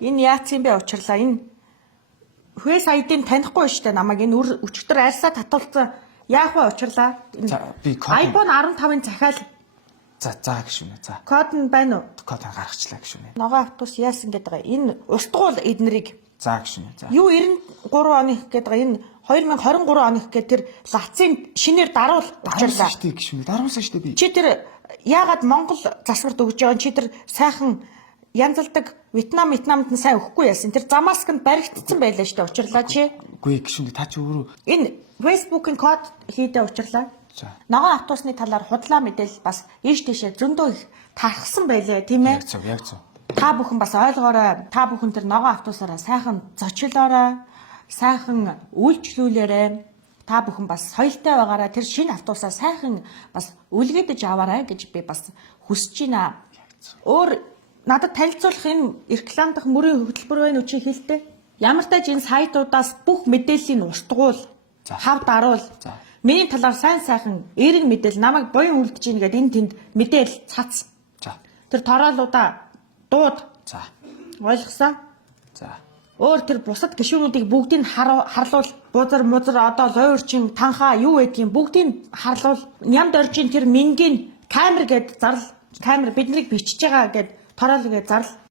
Энэ яац юм бэ учирлаа. Энэ Face ID-г танихгүй шүү дээ. Намайг энэ өчигдөр арьсаа татуулсан яах вэ учирлаа? Би код iPhone 15-ын захиал. За гişүнэ. За. Код нь байна уу? Код гаргачлаа гişүнэ. Ногоо автобус яасан гэдэг байгаа. Энэ устгуул эднэрийг. За гişүнэ. За. Юу 93 оны их гэдэг байгаа. Энэ 2023 оны их гэдэг тэр лацын шинээр даруул учирлаа. Шүү дээ гişүнэ. Даруулсан шүү дээ би. Чи тэр яагаад Монгол засварт өгж байгаа чи тэр сайхан янзалдаг Вьетнамд нь сайн өгөхгүй яасан. Тэр Замасканд баригдсан байлаа шүү дээ учирлаа чи. Үгүй гişүнэ. Та чи өөрөө Энэ Facebook-ын код хийдэ учирлаа. За. Ногоон автобусны талаар худлаа мэдээлэл бас ийш тийшээ зөндөө их тархсан байлээ тийм ээ. яг зөв. Та бүхэн бас ойлгоорой. Та бүхэн тэр ногоон автобусаараа сайхан зочлоорой. Сайхан үйлчлүүлээрэй. Та бүхэн бас соёлтой байгаарай. Тэр шинэ автобусаа сайхан бас үлгээдэж аваарай гэж би бас хүсэж байна. Өөр надад танилцуулах энэ реклам дах мөрийн хөтөлбөр байна уу чи хэлтэй. Ямар тач энэ сайтуудаас бүх мэдээллийг устгуул. Хав даруул. Миний талаар сайхан эерэг мэдээлэл намайг буян үлдэж ийн гэдэг энэ тэнд мэдээлэл цац. За. Тэр тороолуудаа дууд. За. Ойлгосон? За. Өөр тэр бусад гишүүнүүдийг бүгдийг харлуул. Бузар музар одоо лойрчин танхаа юу гэдгийг бүгдийг харлуул. Нямд орчин тэр мингийн камер гэд зарлал. Камер биднийг бичиж байгаа гэд тороол гээд зарлал.